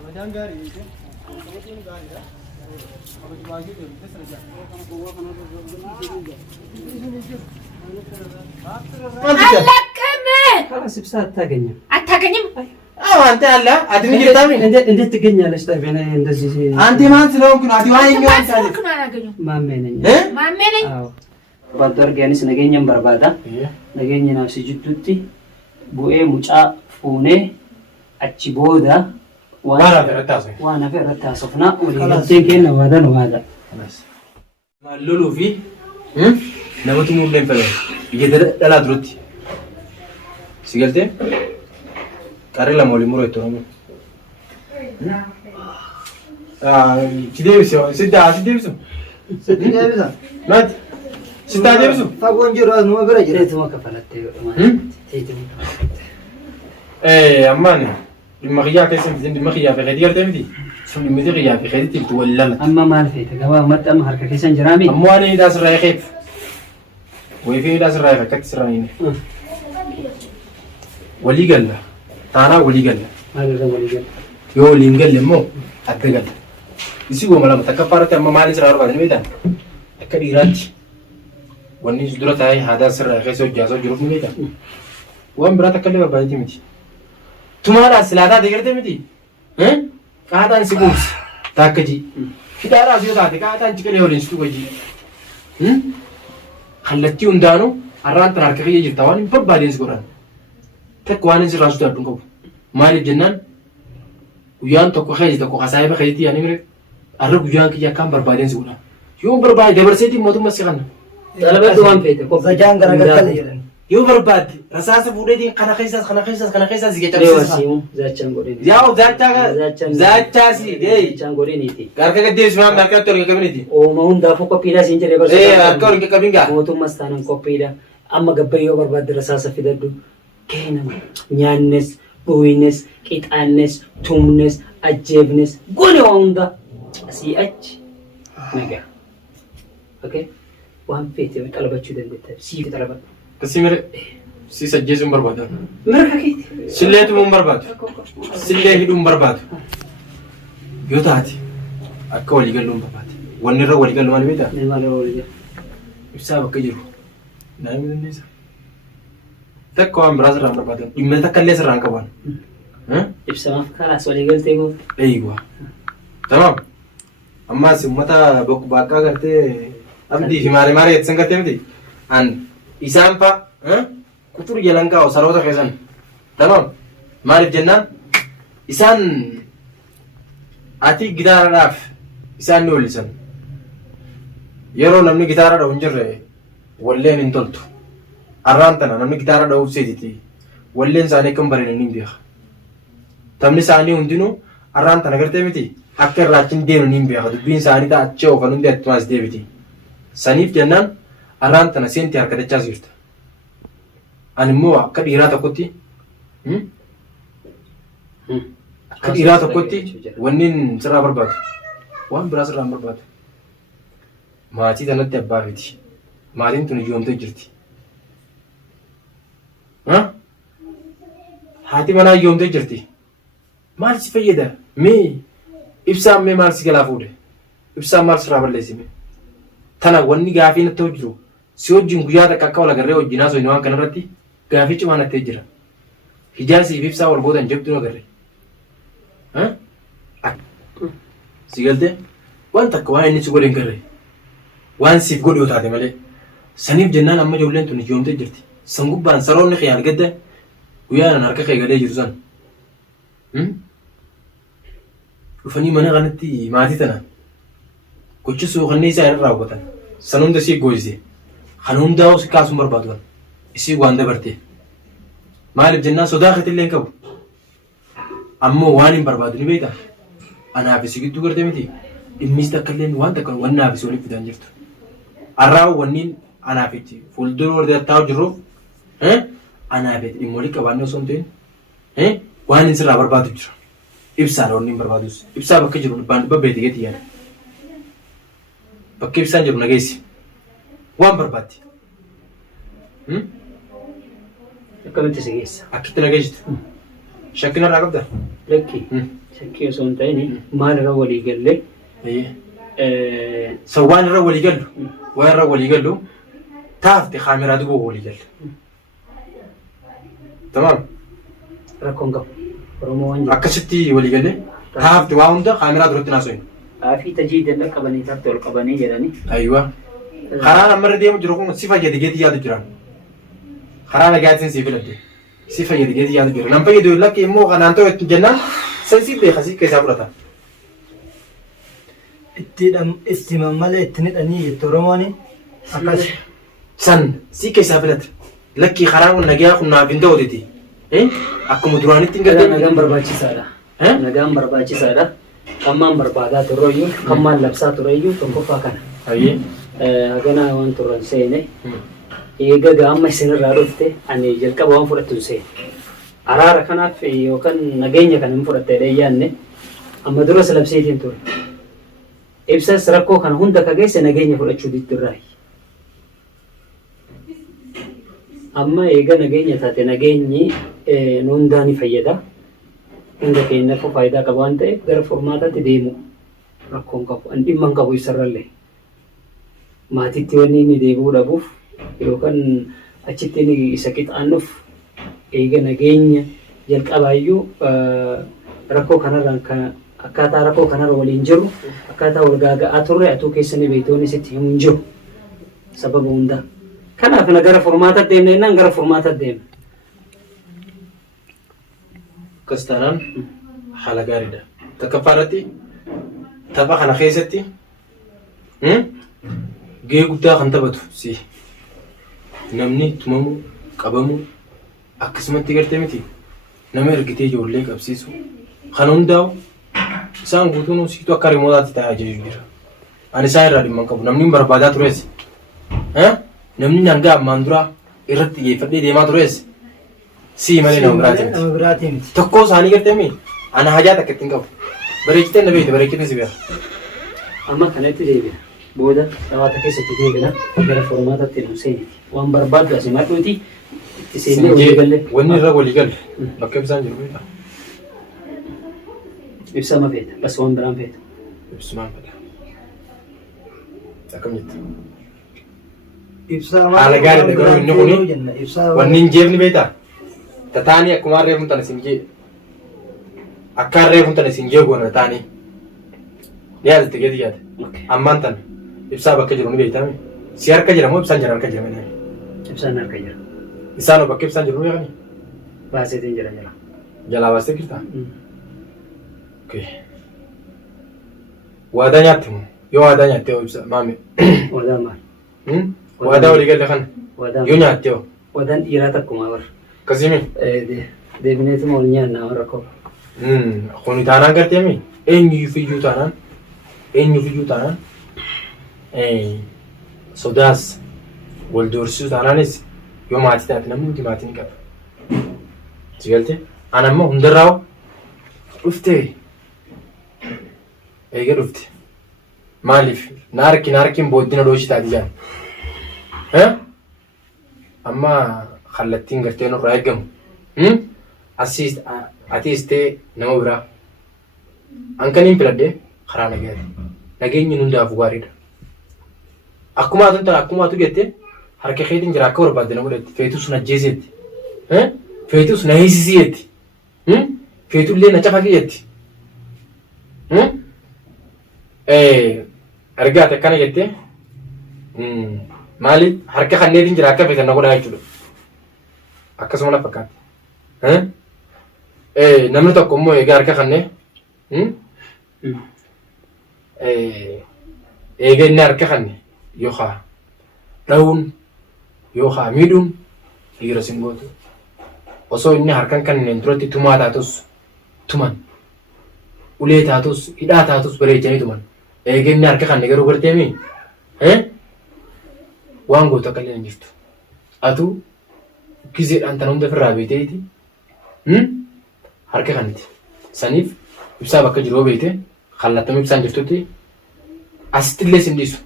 Abajaan gaarii jechuun qabatuun gaariidha. Abajaa baay'ee ta'e keessa jira. Allaqame. Karaa sibsaa attaaganya. Attaaganyam. Wanti alla ati ni jirtaami. Endeet ትገኛለሽ ታዲያ እንደዚህ አንተ ማን ስለሆንክ ነው? አቲ ዋይኛ አንተ አይደል? ማሜ ነኝ። ማሜ ነኝ። አዎ ባዶ አርጋኒስ ነገኘን በርባዳ ነገኘን አብሲጅቱቲ ቡኤ ሙጫ ፉኔ አቺ ቦዳ ዋና ፈረታ ሶፍና ወዲን ከነ ዋዳ ነው ዋዳ ማሉሉ ፊ ነመቱ ሙሌን ፈለ ይገደላ ድሮቲ ሲገልቴ Kare la moli muro etto no. Ci devi si devi. Mat. Si sta devi. Fa buongiorno a nuova gara diretto ma kafalatte. Amman. المغيا كيسن في المغيا في غدير تمدي شو المغيا في غدير تولى اما ما عرفت جوا متى ما حركه كيسن جرامي امواني داس رايخيف ويفي داس رايخ كتسرانين ولي قال ታና ወሊገለ ማለት ወሊገለ ዮሊንገለ ሞ አደገለ እዚህ ወመላ ተከፋረተ ማማሊ ስራ አርባ ነው ቤታ ከዲራች ወኒ ዝድረታይ ሀዳ ስራ ከሰው ጃሶ ጅሩፍ ነው ቤታ ወን ብራ ተከለ ባይቲ ምቲ ቱማራ ስላታ ደገርተ ምቲ ቃታን ሲጉስ ታከጂ ፊዳራ ሲዮታ ቃታን ጭቀለ ዮሊን ስቱ ወጂ ከለቲው እንዳኑ አራንተ አርከየ ይጅታዋን በባዴንስ ጎራን تكوانين سراج تادون كوب مال الجنان ويان تكو خيز تكو خسايبه خيتي يعني مر أرب ويان كي كام بربادين سولا يوم برباد دبرسيتي موتو مسكان طلبت وان فيته كوب زجان غرغتل يوم برباد رساس بودي خنا خيساس زيجا تبسيم زاچان غورين ياو زاچاسي دي زاچان غورينيتي غرغ ديس ما مركات توري كبنيتي او ماون دافو كوبيلا سينجري برس اكور كبينغا موتو مستانن كوبيلا اما غبيو برباد رساس فيددو كينم نيانس بوينس كيتانس تومنس اجيبنس غوني واندا سي اتش نجا اوكي وان فيتي طلبتشو دندت سي طلبت كسيمر سي سجيز برباد مركاكيت سليت من برباد سليه هدوم برباد يوتاتي اكولي قالوا برباد ونرا ولي قالوا مال بيتا مال ولي يسابك يجرو نايم الناس تكوان براز رام برباد يمن تكلس ران كوان يبسما خلاص ولي قلتي قول ايوه تمام اما سمتا بوك باكا کرتے ابدي ہمارے مارے اتسن کرتے مدي ان اسامپا كتر يلانكا وسروتا خيزن تمام ماري جنان اسان اتي گدار راف اسان نولسن يرو نمني گدار دا ونجر ولين انتلتو arrantana namni gitaara dha'uuf seetiti walleen isaanii kan bareedaniin beeka tamni isaanii hundinuu arrantana gartee miti akka irraachiin deemu niin beeka dubbiin isaanii taa'achee oofan hundi attumaas deebiti saniif jennaan arrantana seenti harkatachaas jirta ani immoo akka dhiiraa tokkotti wanniin sirraa barbaadu waan biraa sirraa hin barbaadu maatii tanatti abbaa fiti maatiin tun iyyoomtee jirti haati manaa iyyoomtee jirti maal si fayyada mee ibsaan mee maal si galaa fuudhe ibsaan maal sirraa balleessime tana wanni gaafii natti hojjiru si wajjin guyyaa takka akka wal agarree wajjinaa soine waan kanarratti gaafii cimaa nattee jira hijaasiif ibsaa wal gootan jabduu agarre si galtee waan takka waan inni si godhe hin garre waan siif godhe yoo taate malee saniif jennaan amma ijoolleen tun iyyoomtee jirti san gubbaan saroonni khiyaan gadda guyyaan harka kee galee jiru san dhufanii mana kanatti maatii tana gochisuu kanneen isaa irraa hubatan san hunda sii gooyise kan hundaa'u si kaasuun barbaadu kan isii waan dabarte maaliif jennaan sodaa keetillee hin qabu ammoo waan hin barbaadu ni beektaa anaaf isi gidduu gartee miti dhimmiis takka illee waan takka waan naaf isi waliif fidan jirtu arraa wanniin anaaf itti fuuldura warra taa'u jirruuf anaaf itti dhimma walii qabaannee osoo hin ta'in waan hin sirraa barbaadu jira ibsaan wanni hin barbaadus ibsaa bakka jiru dhibbaan dhibba beeti geetii yaada bakka ibsaan jiru nageessi waan barbaaddi akkamitti si geessa akkitti nageessitu shakkina irraa qabda Lakki shakkii osoo hin ta'in maalirra walii gallee sawwaan irra walii gallu waan irra walii gallu taafte kaameraa duboo walii galle. Tamam. Rakkoon qabu. Oromoo waan akkasitti walii galle taafte waa hunda kaameraa duratti naasoo. Afii tajaajila qabanii taate ol qabanii jedhanii. Aywa. Karaa namarra deemu jiru kun si fayyade geetii yaadu jira. Karaa nagaatiin si filadde. Si fayyade geetii yaadu jira. Nam fayyadu lakki immoo kanaan ta'u itti jennaan sansi beekasii keessaa fudhata. Itti mammalee itti nidhanii jettu Oromooni akkas. San si keessaa filata. Lakki karaa kun nagaa kun naaf hin ta'uuti. Akkuma duraanitti hin gadda. Nagaan barbaachisaadha. Nagaan barbaachisaadha. Kammaan barbaadaa turreeyyuu kammaan labsaa turreeyyuu tokkoffaa kana. Ayyee. Haganaa waan turran seene eega amma isinirraa dhufte ani jalqaba waan fudhattu hin seene. Araara kanaaf yookaan nageenya kan hin fudhattee yaanne amma dura labseetiin ture. Ibsas rakkoo kana hunda kageesse nageenya fudhachuu dittirraayi. Amma eega nageenya taate nageenyi nu hundaa ni fayyada. Hunda keenyaaf faayidaa qaba waan ta'eef gara furmaataatti deemu rakkoon qabu. An dhimma hin qabu isarrallee. Maatiitti wanni inni deebi'uu dhabuuf yookaan achitti inni isa qixaannuuf eega nageenya jalqabaayyuu rakkoo kanarraan akkaataa rakkoo kanarra waliin jiru akkaataa wal gaaga'aa turre atuu keessanii beektoonni sitti himu hin jiru sababa hundaa. Kanaaf na gara furmaataatti deemna jennaan gara furmaataatti deemna. Akkas taanaan haala gaariidha. Takkaffaa irratti tapha kana keessatti gahee guddaa kan taphatu si namni tumamu qabamu akkasumatti gartee miti nama ergitee ijoollee qabsiisu kan hundaa'u isaan guutuun siitu akka rimootaatti ta'aa jiru jira. Ani isaan irraa dhimma hin qabu namni barbaadaa turees namni hanga ammaan dura irratti xiyyeeffadhee deemaa turees si malee nama biraatii miti. Tokkoo isaanii gartee mi ana hajaa takka ittiin qabu bareechitee na beekte bareechitee si beeka. Amma kanatti deebi'a. Booda dhawaata keessatti deebina gara furmaataatti nu seeni. Waan barbaaddu asii madhuuti itti seennee walii galle. Wanni irra walii galle bakka ibsaan jiru beektaa. Ibsa ma feeta bas waan biraan feeta. Ibsumaan fedha. Akkam jetta. Ibsaa Haala gaariidha garuu inni kuni wanni hin jeefni beektaa. Tataanii akkuma harree funtan isin jee akka harree funtan isin jee goona tataanii. Yaadatte geeti yaada. Ammaan tan ibsaa bakka jiru ni beektaami. Si harka jira moo ibsaan jira harka jira meenaa? Ibsaan harka jira. Isaan bakka ibsaan jiru beekani? Baaseetiin jira jala. Jalaa baastee jirtaa? Waadaa nyaatte moo? Yoo waadaa nyaatte yoo ibsa maami? Waadaa maal? Waadaa walii galte kana? Yoo nyaatte yoo? Waadaan dhiiraa takkuma warra. Akkasimi? Deebineetuma ol nyaannaa warra koo. Kuni taanaan garteemi? Eenyuufiyyuu taanaan? Eenyuufiyyuu taanaan? Sodaas wal doorsisuu taanaanis yoo maatii taate namni hundi maatii ni qaba. Si galte? Ani amma hundarraa dhuftee eega dhufte maaliif na harkiin booddina dooshi taati jaan amma kallattiin gartee nurraa eegamu atiis ta'e nama biraa hankaniin filadhee karaa nagaati nageenyi hundaaf gaariidha akkuma atu jette harka keetiin jira akka barbaadde nama godhatti feetus na ajjeeseetti feetus na hiisisiyeetti feetullee na cafaqiyyeetti argaate akkana jette maali harka kanneetiin jira akka feetan na godhaa jechuudha akkasuma na fakkaate namni tokko immoo egaa harka kannee eega inni harka kanne yookaan dha'uun yookaan miidhuun dhiira singootu osoo inni harkan kanneen duratti tumaa taatus tuman ulee taatus hidhaa taatus bareechanii tuman eega inni harka kanne garuu garteemi waan gootu akka illee hin jirtu atu gizeedhaan tan hunda ofirraa beeteeti harka kanniti saniif ibsaa bakka jiru beete kallattamii ibsaan jirtutti asitti illee sin dhiisu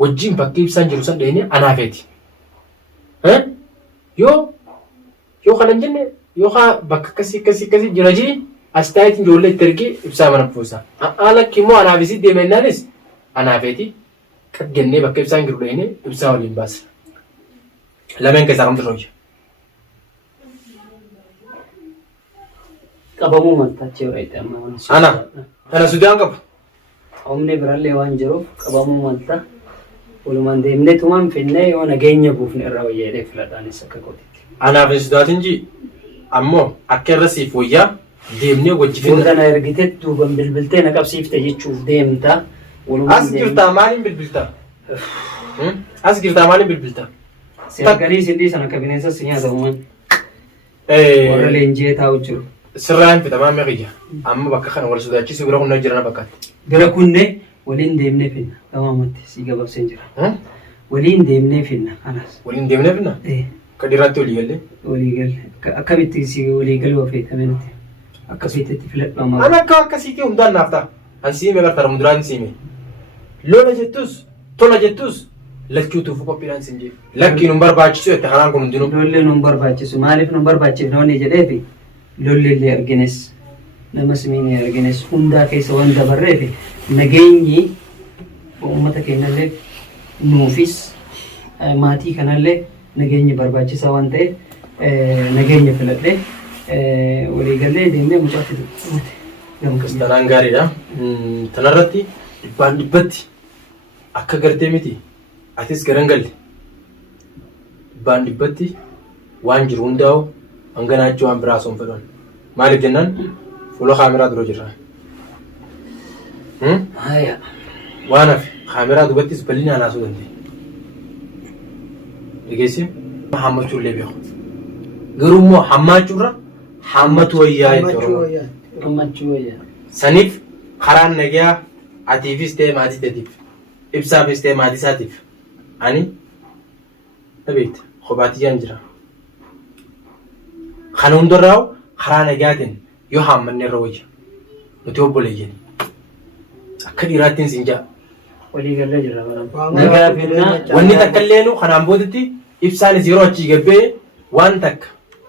wajjin bakki ibsaan jiru san dheenii anaafeeti yoo kana hin jenne yookaan bakka akkasii jira jii as taayitiin ijoollee itti ergee ibsaa mana buusa. Alakki immoo anaafis deemennaanis anaafeeti qaggannee bakka ibsaan jiru dhahine ibsaa waliin baasa. Lameen keessaa kamtu irra hojja. Qabamuu maltaachee warreetti amma. Ana Sudaan qabu. Humni birallee waan jiruuf qabamuu malta. Walumaan deemnee tumaan finnee yoo nageenya buufne irra wayyaadhee filadhaanis akka gootitti. Anaaf Sudaatiin ji ammoo akka irra siif wayyaa deemnee wajji finna. Kana ergitee duuban bilbiltee na qabsiifte jechuuf deemta. As jirtaa maaliin bilbiltaa? As jirtaa maaliin bilbiltaa? Sirganii sindii sana akka bineensa si nyaata uuman. Warra leenjii taa'u jiru. Sirraan fitamaa meeqiyya? Amma bakka kana wal sodaachisu bira kun jiran bakkaatti. Bira kunne waliin deemnee finna. Gamaamatti si gabaabseen jira. Waliin deemnee finna kanas. Waliin deemnee finna? Ka diraatti walii galle? Walii galle. Akkamitti si walii galee ofeetame nuti? Akkasitti filadhu amma. Ana akka akkasiitii hundaan naaf ta'a. An siimee gartara muduraan siimee. Lola jettus, tola jettus lachuutuuf qophiidhaan siin jee. Lakkiin nun barbaachisu itti kanaan kun hundinuu. Lolli nun barbaachisu maaliif nun barbaachifne wanni jedheefi lolli illee argines nama simiin argines hundaa keessa waan dabarreefi nageenyi uummata keenyallee nuufis maatii kanallee nageenyi barbaachisaa waan ta'eef nageenya filadhee waliigallee deemnee mucaatti dubbate. Tanaan gaariidha. Tanarratti dhibbaan dhibbatti akka gartee miti atis garan galle dhibbaan dhibbatti waan jiru hundaa'u hanganaachuu waan biraa osoo hin fedhan. Maaliif jennaan fuula kaameraa dura jirra. Waan hafe kaameraa dubattis bal'inaan haasuu dandeenya. Dhageessi hammachuu illee beeku. Garuu immoo hammaachuurra hammatu wayyaa jechuudha. Hammachuu wayyaa. Saniif karaan nagaa atiifis ta'e maatii ta'eetiif ibsaafis ta'e maatii isaatiif ani dhabeetta kophaatiyyaan jira. Kana hundarraa karaa nagaatiin yoo haammanne irra wayya nuti obboleeyyan akka dhiiraattiin siin jaa. Waliigallee jirra baran. Wanni takka illeenu kanaan boodatti ibsaanis yeroo achii gabbee waan takka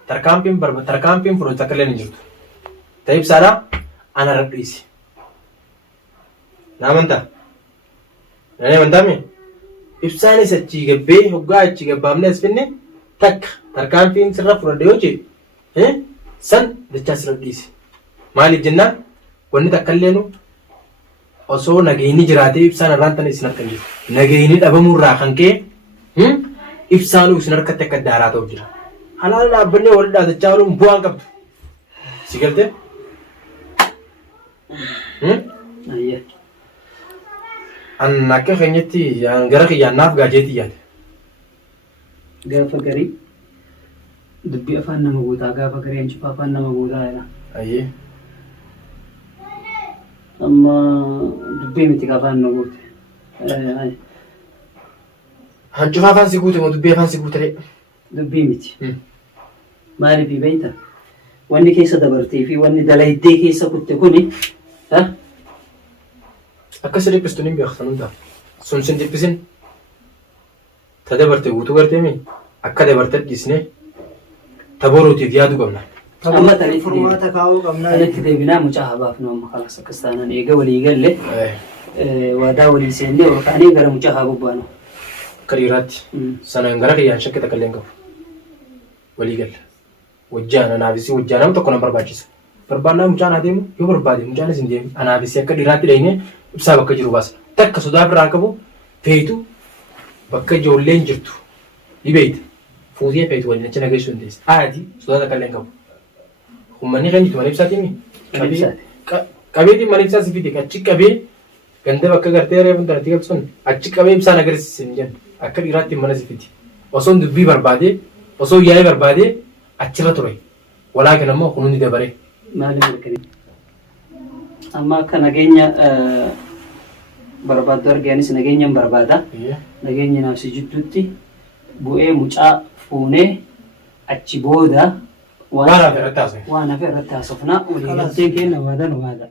tarkaanfiin fudhatu takka illee hin jirtu. Ta'e ibsaadhaa ana irra dhiisi. Naamantaa? Nani amantaami? Ibsaanis achii gabbee hoggaa achii gabbaafne as finne takka tarkaanfiin sirra fudhadhe yoo jee san dachaa sirra dhiisi. Maaliif jennaan wanni takka illeenu osoo nageenyi jiraatee ibsaan irraan tana isin harka jiru. Nageenyi dhabamurraa kan ka'e ibsaan isin harkatti akka daaraa ta'u jira. Halaala dhaabbannee wal dhaatachaa ooluun bu'aan qabdu. Si galtee? An akka keenyatti gara kiyyaannaaf gaajeetii yaade. Gaafa garii dubbii afaan nama gootaa gaafa garii hancufa afaan nama gootaa jedha. Ayyee. Amma dubbii miti afaan nama goote. Hancufa afaan si guute moo dubbii afaan si guute? Dubbii miti. Maaliif beekta? Wanni keessa dabartee fi wanni dalaydee keessa kutte kuni akka si dhiphistu ni beektan hundaa. Sun sin dhiphisin ta dabarte guutuu garteemi akka dabarte dhiisne ta boruutiif yaadu qabna. Amma tanitti furmaata kaa'uu qabna. Tanitti deebinaa mucaa habaaf nu amma kalas akkas taanaan eega walii galle waadaa walii seennee yookaan gara mucaa haa bobbaanu. Akka dhiiraatti sanaan gara kiyyaan shakkii takka illee hin qabu. Walii galle. Wajjaan anaafisii wajjaan nama tokko na barbaachisa. Barbaannaa mucaan haa deemu yoo barbaade mucaan isin deemu anaafisii akka dhiiraatti dhahine ibsaa bakka jiru baasa. Takka sodaa biraa qabu feetu bakka ijoolleen jirtu ni beekta. Fuutee feetu waliin achi nageessuu hin deessu. Haati sodaa takka illee hin qabu. Uummanni kan jitu mana ibsaatiimi. Qabeetiin mana ibsaa si fide achi qabee ganda bakka gartee reefu intarneetii qabsun achi qabee ibsaan agarsiisan jenna. Akka dhiiraatti mana si fide. Osoo dubbii barbaade osoo yaa'ee barbaade achirra ture. Walaakin ammoo kun hundi dabaree. Maali mirkanii? Amma akka nageenya barbaaddu argaanis nageenya hin barbaada. Nageenya naaf si jidduutti bu'ee mucaa fuunee achi booda waan hafe irratti haasofnaa waliigalteen keenya waadaa nu waada.